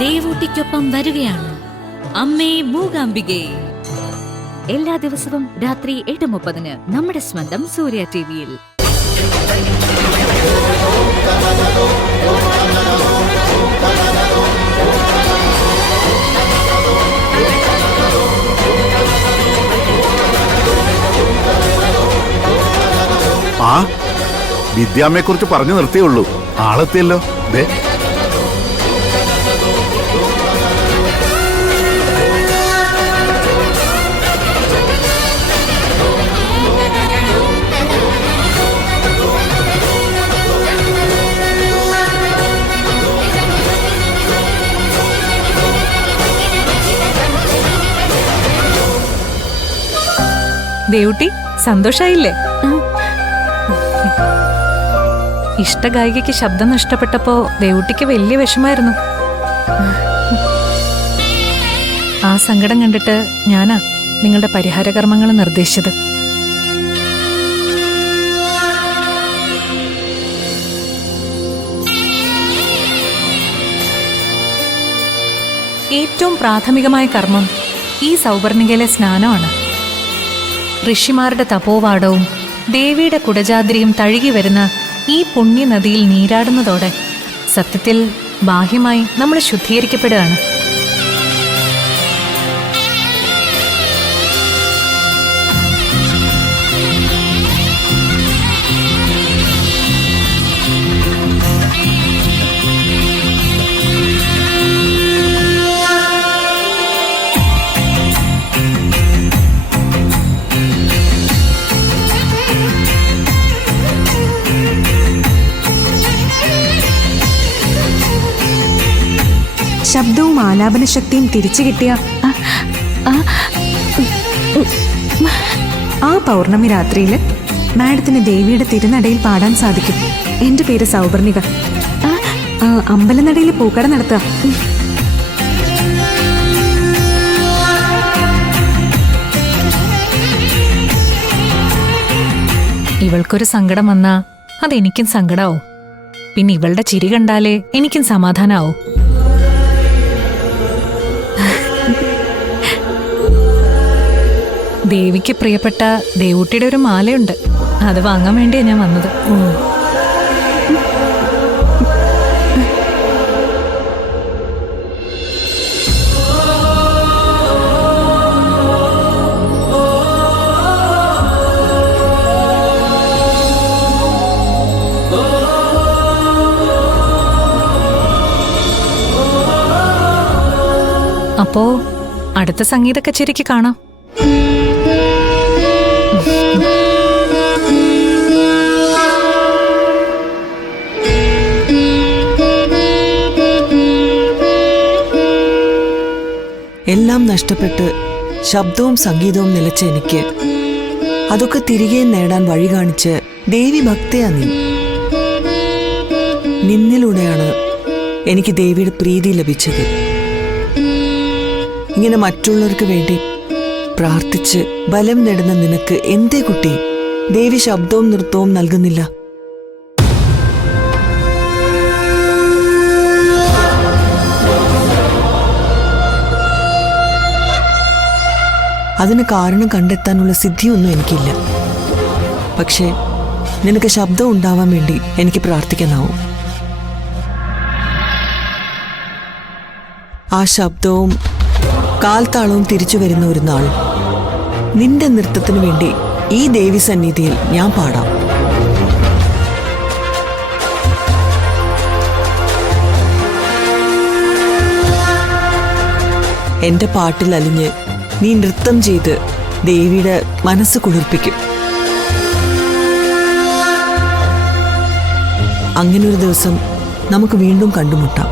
ദേവൂട്ടിക്കൊപ്പം വരികയാണ് അമ്മേ മൂകാംബികേ. എല്ലാ ദിവസവും രാത്രി 8:30 നമ്മുടെ സ്വന്തം സൂര്യ ടിവിയിൽ. ആ വിദ്യാമ്മയെ കുറിച്ച് പറഞ്ഞു നിർത്തിയുള്ളൂ, ആളെത്തിയല്ലോ. ദേവുട്ടി, സന്തോഷായില്ലേ? ഇഷ്ടഗായികയ്ക്ക് ശബ്ദം നഷ്ടപ്പെട്ടപ്പോ ദേവുട്ടിക്ക് വലിയ വിഷമായിരുന്നു. ആ സങ്കടം കണ്ടിട്ട് ഞാനാ നിങ്ങളുടെ പരിഹാരകർമ്മങ്ങൾ നിർദ്ദേശിച്ചത്. ഏറ്റവും പ്രാഥമികമായ കർമ്മം ഈ സൗവർണികയിലെ സ്നാനമാണ്. ഋഷിമാരുടെ തപോവാടവും ദേവിയുടെ കുടജാദ്രിയും തഴുകി വരുന്ന ഈ പുണ്യനദിയിൽ നീരാടുന്നതോടെ സത്യത്തിൽ ബാഹ്യമായി നമ്മൾ ശുദ്ധീകരിക്കപ്പെടുകയാണ്. ശബ്ദവും ആലാപന ശക്തിയും തിരിച്ചു കിട്ടിയ ആ പൗർണമി രാത്രിയിൽ മാഡത്തിന് ദേവിയുടെ തിരുനടയിൽ പാടാൻ സാധിക്കും. എന്റെ പേര് സൗവർണിക. അമ്പലനടയിൽ പൂക്കട നടത്തുക. ഇവൾക്കൊരു സങ്കടം വന്നാ അതെനിക്കും സങ്കടാവും. പിന്നെ ഇവളുടെ ചിരി കണ്ടാലേ എനിക്കും സമാധാനാവും. ദേവിക്ക് പ്രിയപ്പെട്ട ദേവൂട്ടിയുടെ ഒരു മാലയുണ്ട്, അത് വാങ്ങാൻ വേണ്ടിയാ ഞാൻ വന്നത്. അപ്പോ അടുത്ത സംഗീത കച്ചേരിക്ക് കാണാം. എല്ലാം നഷ്ടപ്പെട്ട് ശബ്ദവും സംഗീതവും നിലച്ച എനിക്ക് അതൊക്കെ തിരികെ നേടാൻ വഴി കാണിച്ച് ദേവി ഭക്തയാ നീ. നിന്നിലൂടെയാണ് എനിക്ക് ദേവിയുടെ പ്രീതി ലഭിച്ചത്. ഇങ്ങനെ മറ്റുള്ളവർക്ക് വേണ്ടി പ്രാർത്ഥിച്ച് ബലം നേടുന്ന നിനക്ക് എന്തേ കുട്ടി ദേവി ശബ്ദവും നൃത്തവും നൽകുന്നില്ല? അതിന് കാരണം കണ്ടെത്താനുള്ള സിദ്ധിയൊന്നും എനിക്കില്ല. പക്ഷേ നിനക്ക് ശബ്ദം ഉണ്ടാവാൻ വേണ്ടി എനിക്ക് പ്രാർത്ഥിക്കാനാവും. ആ ശബ്ദവും കാൽത്താളവും തിരിച്ചു വരുന്ന ഒരു നാൾ നിന്റെ നൃത്തത്തിനു വേണ്ടി ഈ ദേവി സന്നിധിയിൽ ഞാൻ പാടാം. എന്റെ പാട്ടിൽ അലിഞ്ഞ് നീ നൃത്തം ചെയ്ത് ദേവിയുടെ മനസ്സ് കുളിർപ്പിക്കും. അങ്ങനൊരു ദിവസം നമുക്ക് വീണ്ടും കണ്ടുമുട്ടാം.